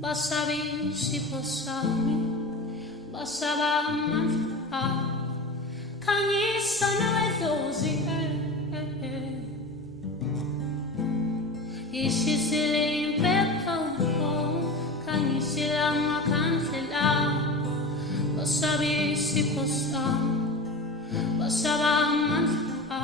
basabi sifosami basaba amandla khanyisa nawedlozi ishisile impepho khanyisila amakhandlela basabi sifosami basaba amandla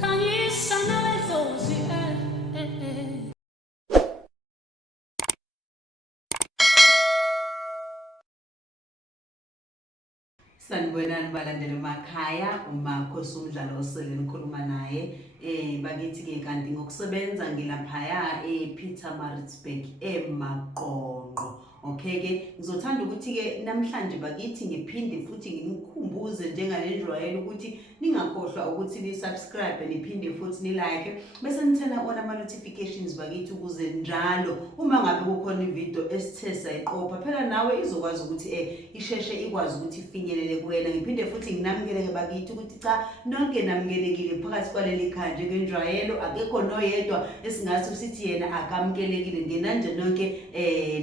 khanyisa nawedlozi Sanibonani balandeli emakhaya, umakhosi umdlalo osele nikhuluma naye. Bakithi ke kanti ngokusebenza ngilaphaya ePietermaritzburg eMaqonqo. Okay ke ngizothanda ukuthi ke namhlanje bakithi ngiphinde futhi nginikhumbuze njengalenjwayelo ukuthi ningakhohlwa ukuthi ni subscribe niphinde futhi ni like bese nithena on ama notifications bakithi ukuze njalo uma ngabe kukhona ivideo esithe sayiqopha phela nawe izokwazi ukuthi isheshe ikwazi ukuthi ifinyelele kuwena. Ngiphinde futhi nginamukeleke bakithi ukuthi cha nonke namukelekile phakathi kwaleli khaya njengenjwayelo, akekho noyedwa esingathi sithi yena akamukelekile ngenanje nonke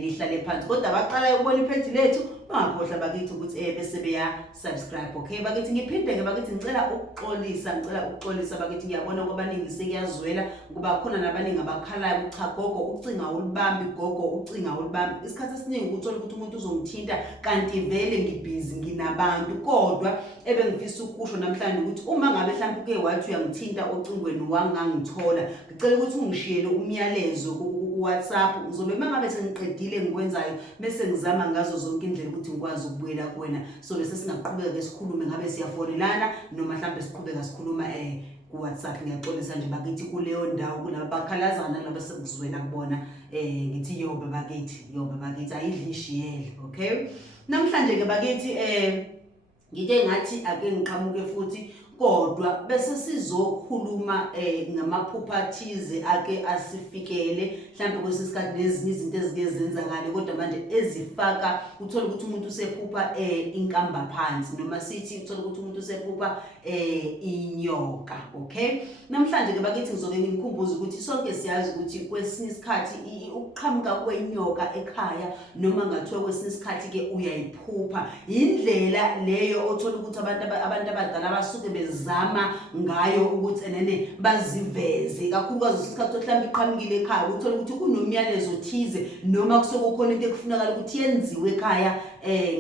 nihlale phansi kodwa baqala ukubona ipage lethu bangakhohlwa bakithi ukuthi bese beya subscribe. Okay bakithi ngiphinde ke bakithi ngicela ukuxolisa bakithi ngiyabona kwabaningi sekuyazwela kuba khona nabaningi abakhalayo cha gogo ucinga ulibambi gogo ucinga ulibambi. Isikhathi esiningi uthola ukuthi umuntu uzongithinta kanti vele ngibhizi nginabantu kodwa ebengifisa ukusho namhlanje ukuthi uma ngabe mhlawumbe uke wathi uyangithinta ocingweni wangangithola ngicela ukuthi ungishiyele umyalezo ku WhatsApp ngizobe mangabe sengiqedile ngikwenzayo bese ngizama ngazo zonke indlela ukuthi ngikwazi ukubuyela kuwena so bese singaqhubeka ke sikhulume ngabe siyafonelana noma mhlawumbe siqhubeka sikhuluma ku WhatsApp. Ngiyaxolisa nje bakithi kuleyo ndawo kulabo bakhalazana laba sekuzwela kubona ngithi yoba bakithi ayidlishiyele. Okay namhlanje ke bakithi ngike ngathi ake ngiqhamuke futhi kodwa bese sizokhuluma ngamaphupha athize ake asifikele mhlawumbe kwesisikhathi nezinye izinto ezike zenzakala kodwa manje ezifaka uthola ukuthi umuntu usephupha inkamba phansi noma sithi uthola ukuthi umuntu usephupha inyoka. Okay namhlanje ke bakithi ngizoke ngimkhumbuze ukuthi sonke siyazi ukuthi kwesinye isikhathi ukuqhamuka kwenyoka ekhaya noma ngathiwa kwesinye isikhathi ke uyayiphupha indlela leyo othola ukuthi abantu abadala basuke bezama ngayo ukuthi enene baziveze kakhulukazi isikhathi mhlawumbe iqhamukile ekhaya uthola ukuthi kunomyalezo othize noma kusokukhona into ekufunakala ukuthi yenziwe ekhaya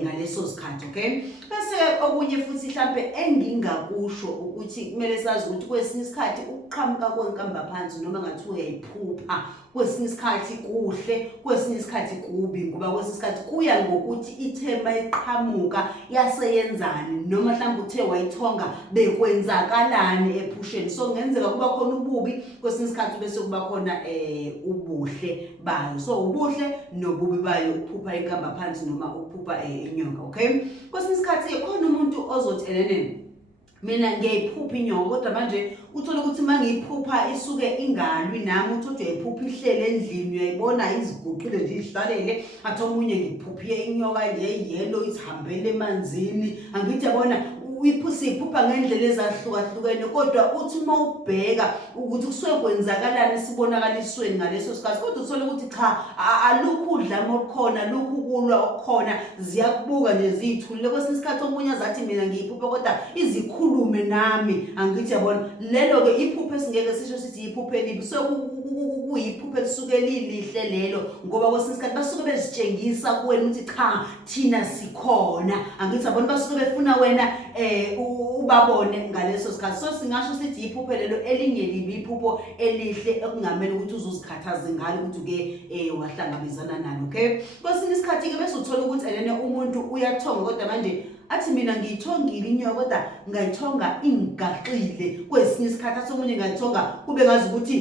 ngaleso sikhathi. Okay bese okunye futhi mhlawumbe engingakusho ukuthi kumele sazi ukuthi kwesinye isikhathi ukuqhamuka kwenkamba phansi noma ngathi uyayiphupha kwesinye isikhathi kuhle kwesinye isikhathi kubi ngoba kwesinye isikhathi kuya ngokuthi ithema iqhamuka yaseyenzani noma mhlawumbe uthe wayithonga bekwenzakalani ephusheni so ngenzeka kuba khona ububi kwesinye isikhathi bese kuba khona ubuhle bayo so ubuhle nobubi bayo ukuphupha inkamba phansi noma ukuphupha inyoka. Okay kwesinye isikhathi khona umuntu ozothi enene mina ngiyayiphupha inyoka kodwa manje uthola ukuthi mangiyiphupha isuke ingalwi nami uthi uyayiphupha ihlele endlini uyayibona iziguqile nje ihlalele athi omunye ngiphuphiye inyoka yeyelo isihambele emanzini angithi yabona uyiphupha ngendlela ezahlukahlukene kodwa uthi uma ubheka ukuthi kusuke kwenzakalani sibonakalisweni ngaleso sikhathi kodwa uthola ukuthi cha alukho udlame olukhona lokhu kulwa okukhona ziyakubuka nje zithulile kwesinye isikhathi omunye azathi mina ngiyiphupha kodwa izikhulume nami angithi yabona lelo ke iphupho esingeke sisho sithi iphupho elibi so kuyiphupho elisuke lilihle lelo ngoba kwesinye isikhathi basuke bezitshengisa kuwena ukuthi cha thina sikhona angithi yabona basuke befuna wena ubabone ngaleso sikhathi so singasho sithi iphupho lelo elinye libi iphupho elihle okungamela ukuthi uzozikhathaze ngalo ukuthi ke wahlangabezana nalo. Okay kwesinye isikhathi ke bese uthola ukuthi elene umuntu uyathonga kodwa manje athi mina ngiyithongile inyoka kodwa ngayithonga ingaqile kwesinye isikhathi athi omunye ngayithonga kube ngazi ukuthi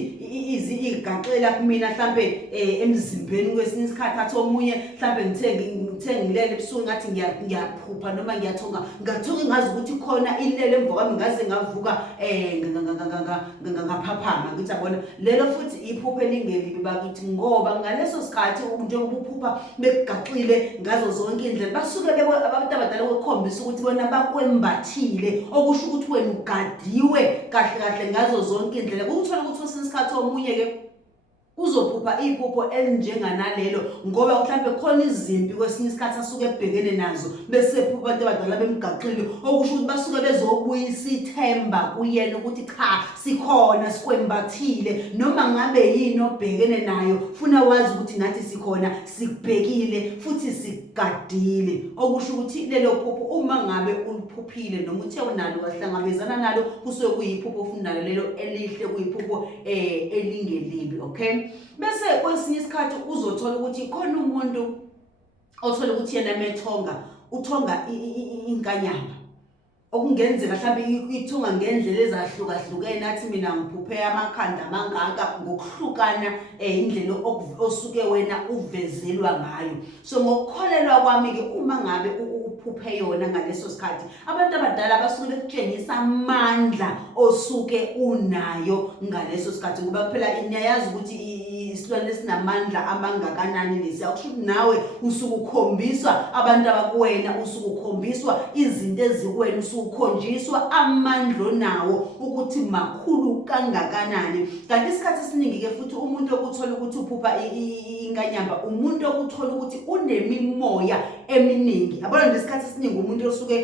igaxela kumina mhlambe emzimbeni kwesinye isikhathi athi omunye mhlambe ngithe ngilele ebusuku ngathi ngiyaphupha noma ngiyathonga ngathonga ngazi ukuthi khona ilele emva kwami ngaze ngavuka ngaphaphama ngithi yabona lelo futhi iphupho elingelibi bakithi ngoba ngaleso sikhathi njengoba uphupha bekugaxile ngazo zonke indlela basuke abantu abadala ukukhombisa ukuthi bona bakwembathile okusho ukuthi wena ugadiwe kahle kahle ngazo zonke indlela ukuthola ukuthi kwesinye isikhathi omunye ke uzophupha iphupho elinjenganalelo ngoba mhlambe khona izimpi kwesinye isikhathi asuke ebhekene nazo bese phupha abantu abadala bemgaqile okusho ukuthi basuke bezobuyisa ithemba kuyena ukuthi cha sikhona sikwembathile noma ngabe yini obhekene nayo funa wazi ukuthi nathi sikhona sikubhekile futhi sigadile okusho ukuthi lelo phupho uma ngabe uliphuphile noma uthe unalo wahlangabezana nalo kusuke kuyiphupho ufunalo lelo elihle kuyiphupho elingelibi okay bese kwesinye isikhathi uzothola ukuthi khona umuntu othola ukuthi yena methonga uthonga inkanyamba okungenzeka mhlawumbe ithunga ngendlela ezahlukahlukene athi mina ngiphuphe amakhanda amangaka ngokuhlukana indlela osuke wena uvezelwa ngayo so ngokukholelwa kwami ke uma ngabe uphuphe yona ngaleso sikhathi abantu abadala basuke bekutshengisa amandla osuke unayo ngaleso sikhathi ngoba phela niyayazi ukuthi isilwane esinamandla amangakanani lesi akusho ukuthi nawe usuke ukhombiswa abantu abakuwena usuke ukhombiswa izinto ezikuwena usuke ukhonjiswa amandla nawo ukuthi makhulu kangakanani kanti isikhathi esiningi ke futhi umuntu okuthola ukuthi uphupha inkanyamba umuntu okuthola ukuthi unemimoya eminingi yabona ngesikhathi esiningi umuntu osuke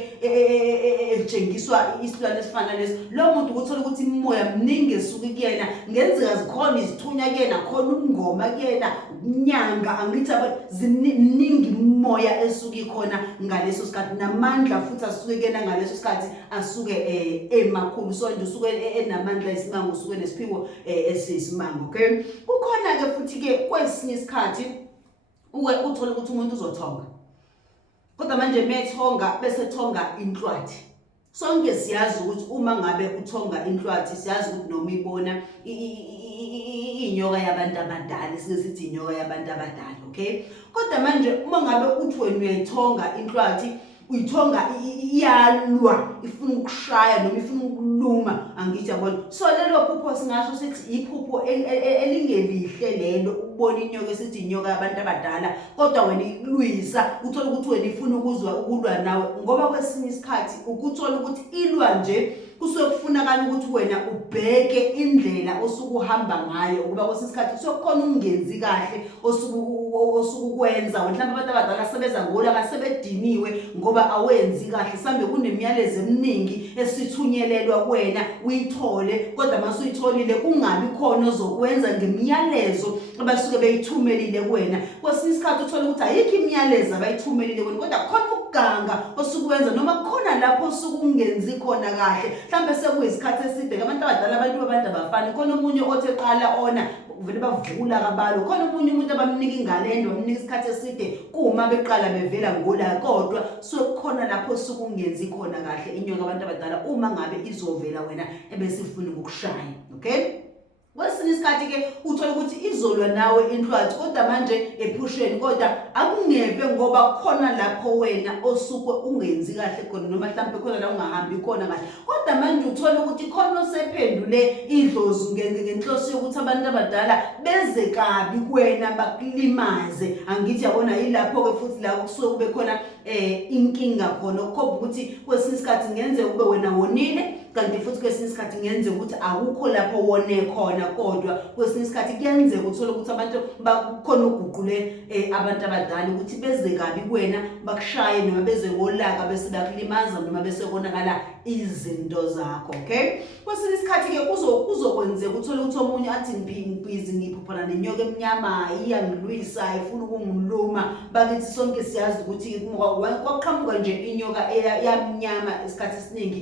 etshengiswa isilwane esifana lesi lo muntu ukuthola ukuthi imimoya eminingi esuke kuyena ngenzeka zikhona izithunya kuyena khona umngoma kuyena unyanga angithi ziningi imimoya esuke ikhona ngaleso sikhathi namandla futhi asuke kuyena ngaleso sikhathi asuke emakhulu so nje usuke enamandla esimanga usuke nesiphiwo esisimanga okay kukhona ke futhi ke kwesinye isikhathi uthola ukuthi umuntu uzothonga kodwa manje methonga bese thonga inhlwathi sonke siyazi ukuthi uma ngabe uthonga inhlwathi siyazi ukuthi noma ibona inyoka yabantu abadala sithi inyoka yabantu abadala okay kodwa manje uma ngabe uthi wena uyayithonga inhlwathi uyithonga iyalwa ifuna ukushaya noma ifuna ukuluma angithi yabona so lelo phupho singasho sithi iphupho elingelihle lelo ukubona inyoka esithi inyoka yabantu abadala kodwa wena ilwisa uthola ukuthi wena ifuna ukuzwa ukulwa nawe ngoba kwesinye isikhathi ukuthola ukuthi ilwa nje kusuke kufunakala ukuthi wena ubheke indlela osuku uhamba ngayo ngoba kwesinye isikhathi sokukhona ungenzi kahle osuku kwenza mhlawumbe abantu abadala sebeza ngola basebediniwe ngoba awenzi kahle mhlambe kunemiyalezo eminingi esithunyelelwa kuwena uyithole kodwa mase uyitholile kungabi khona ozokwenza ngemiyalezo abasuke beyithumelile kuwena kwesinye isikhathi uthola ukuthi ayikho imiyalezo abayithumelile kuwena kodwa khona ukuganga osukwenza noma khona lapho osuku ungenzi khona kahle mhlambe sekuyisikhathi eside abantu abadala abafani khona umunye othi eqala ona vele bavula kabalo khona umuntu abamnika ingalendo bamnika isikhathi eside kuma beqala bevela ngola kodwa sokukhona lapho osuku ungenzi khona kahle inyoka abantu abadala uma ngabe izovela wena ebesifuna ukukushaya okay kwesinye isikhathi ke uthola ukuthi izolwa nawe inhlwathi kodwa manje ephusheni kodwa akungeve ngoba khona lapho wena osuke ungenzi kahle khona noma mhlawumbe khona la ungahambi khona kahle kodwa manje uthola ukuthi khona osephendule idlozi ngenhloso yokuthi abantu abadala beze kabi kuwena bakulimaze angithi yabona yilapho ke futhi la kusuke kube khona inkinga khona ukukhomba ukuthi kwesinye isikhathi ngenze ube wena wonile kanti futhi kwesinye isikhathi ngenze ukuthi akukho lapho wone khona kodwa kwesinye isikhathi kuyenzeka uthola ukuthi abantu bakhona uguqule abantu abadala ukuthi beze kabi kuwena bakushaye noma beze ngolaka bese bakulimaza noma bese konakala izinto zakho okay kwesinye isikhathi ke kuzokwenzeka uthola ukuthi omunye athi ngibhizi ngiphuphana nenyoka emnyama iyangilwisa ifuna ukungiluma bakithi sonke siyazi ukuthi kwaqhamuka nje inyoka yamnyama isikhathi esiningi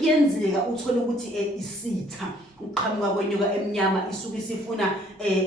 kuyenzeka uthola ukuthi isitha uqhamuka kwenyoka emnyama isuke isifuna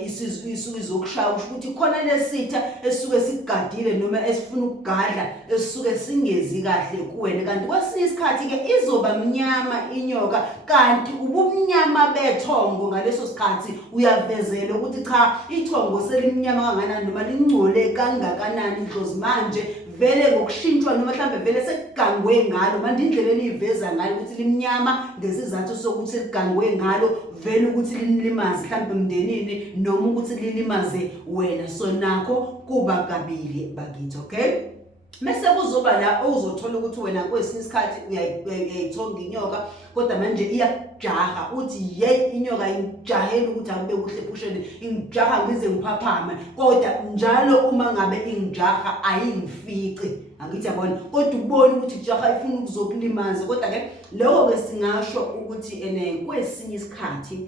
isuke izokushaya ukuthi khona lesitha esuke sigadile noma esifuna ukugadla esuke singezi kahle kuwena kanti kwesinye isikhathi ke izoba mnyama inyoka kanti ubumnyama bethongo ngaleso sikhathi uyavezela ukuthi cha ithongo selimnyama kangakanani noma lingcole kangakanani idlozi manje vele ngokushintshwa noma mhlambe vele sekugangwe ngalo manje indlela eliveza ngayo ukuthi limnyama ngesizathu sokuthi ligangwe ngalo vele ukuthi lilimaze mhlambe umndenini noma ukuthi lilimaze wena so nakho kuba kabili bakithi okay Mase kuzoba la uzothola ukuthi wena kwesinye isikhathi uyayithonga inyoka kodwa manje iyakujaha uthi hey inyoka ingijahela ukuthi akube kuhle ebusheni ingijaha ngize ngiphaphame kodwa njalo uma ngabe ingijaha ayingifici angithi yabona kodwa ubone ukuthi kujaha ifuna ukuzokulimaza kodwa ke lokho ke singasho ukuthi kwesinye isikhathi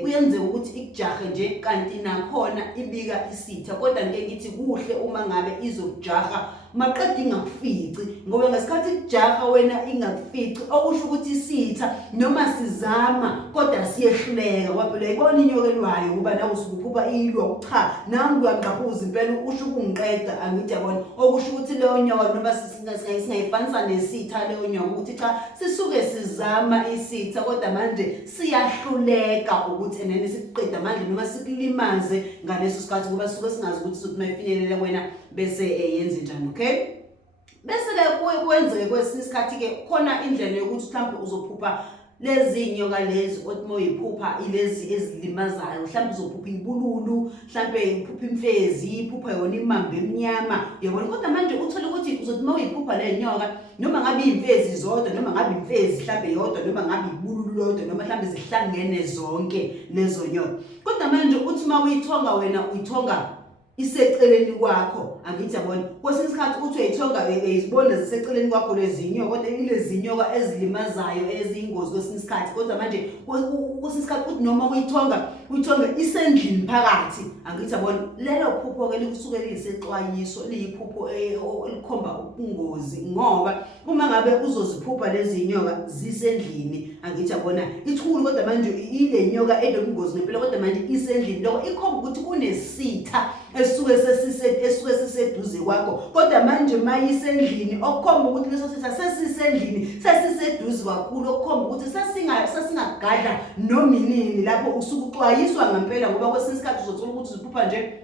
kuyenzeka ukuthi ikujahe nje kanti nakhona ibika isitha kodwa ngeke ngithi kuhle uma ngabe izokujaha maqeda ingakufici ngoba ngesikhathi kujaha wena ingakufici okusho ukuthi isitha noma sizama kodwa siyehluleka ngoba phela ayibona inyoka elwayo ngoba nawe usukuphupha ilwa cha nami kuyaqhapuza impela usho ukungiqeda angithi yabona okusho ukuthi leyo nyoka noma singayifanisa nesitha leyo nyoka ukuthi cha sisuke sizama isitha kodwa manje siyahluleka ukuthi enene siqeda manje noma sikulimaze ngaleso sikhathi ngoba suke singazi ukuthi sokumayifinyelela wena bese yenze njani okay bese ke kwenzeke kwesinye isikhathi ke khona indlela yokuthi mhlawumbe uzophupha lezi inyoka lezi othi moyiphupha ilezi ezilimazayo mhlawumbe uzophupha ibululu mhlawumbe uphupha imfezi iphupha yona imambe eminyama uyabona kodwa manje uthola ukuthi uzothi moyiphupha le nyoka noma ngabe imfezi zodwa noma ngabe imfezi mhlawumbe yodwa noma ngabe ibululu lodwa noma mhlawumbe zihlangene zonke lezo nyoka kodwa manje uthi mawuyithonga wena uyithonga iseceleni kwakho angithi yabona kwesinye isikhathi uthi uyithonga izibona ziseceleni kwakho lezi inyoka kodwa ilezi inyoka ezilimazayo eziyingozi kwesinye isikhathi kodwa manje kwesinye isikhathi uthi noma uyithonga isendlini phakathi angithi yabona lelo phupho ke lisuke lisexwayiso liyiphupho elikhomba ubungozi ngoba uma ngabe uzoziphupha lezi inyoka zisendlini angithi yabona ithuli kodwa manje ile nyoka enobungozi ngempela kodwa manje isendlini lokho ikhomba ukuthi kunesitha esuke siseduze kwakho kodwa manje mayisendlini okukhomba ukuthi leso sitha sesisendlini sesiseduze kakhulu okukhomba ukuthi sasingagadla nominini lapho usuke uxwayiswa ngempela ngoba kwesinye isikhathi uzothola ukuthi uziphupha nje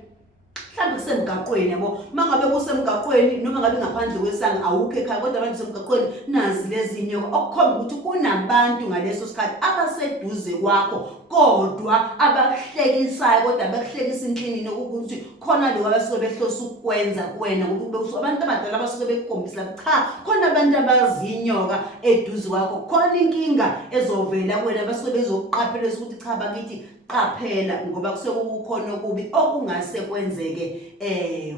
mhlawumbe kusemgaqweni yabo mangabe kusemgaqweni noma ngabe ngaphandle kwesanga awukho ekhaya kodwa manje semgaqweni nazi lezi inyoka okukhomba ukuthi kunabantu ngaleso sikhathi abaseduze kwakho kodwa abakuhlekisayo kodwa abakuhlekisa inhlini ukuthi khona lokho abasuke behlosa ukwenza kuwena ngoba abantu abadala abasuke bekukhombisa cha khona abantu abazinyoka eduze kwakho khona inkinga ezovela kuwena basuke bezokuqaphela ukuthi cha bakithi qaphela ngoba kusuke kukhona okubi okungase kwenzeke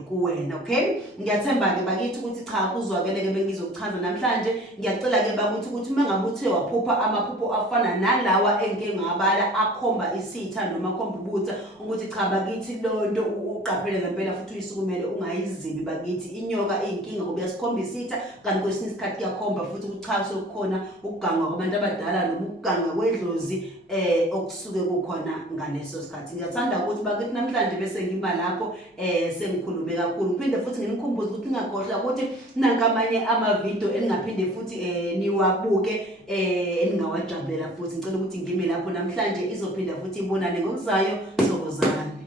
kuwena okay ngiyathemba ke bakithi ukuthi cha kuzwakele ke bengizokuchaza namhlanje ngiyacela ke bakuthi ukuthi mangabe uthe waphupha amaphupho afana nalawa engeke ngabala akhomba isitha noma akhomba ubutha ukuthi cha bakithi lonto uqaphele ngempela futhi uyisukumele ungayizibi bakithi inyoka eyinkinga ngoba yasikhomba isitha kanti kwesinye isikhathi kuyakhomba futhi ukucha sokukhona ukuganga kwabantu abadala noma ukuganga kwedlozi okusuke kukhona ngaleso sikhathi ngiyathanda ukuthi bakithi namhlanje bese ngima lapho sengikhulume kakhulu ngiphinde futhi nginikhumbuze ukuthi ngingakhohlwa ukuthi nangamanye ama-video eningaphinde futhi niwabuke eningawajabulela futhi ngicela ukuthi ngime lapho namhlanje izophinda futhi ibonane ngokuzayo sokozana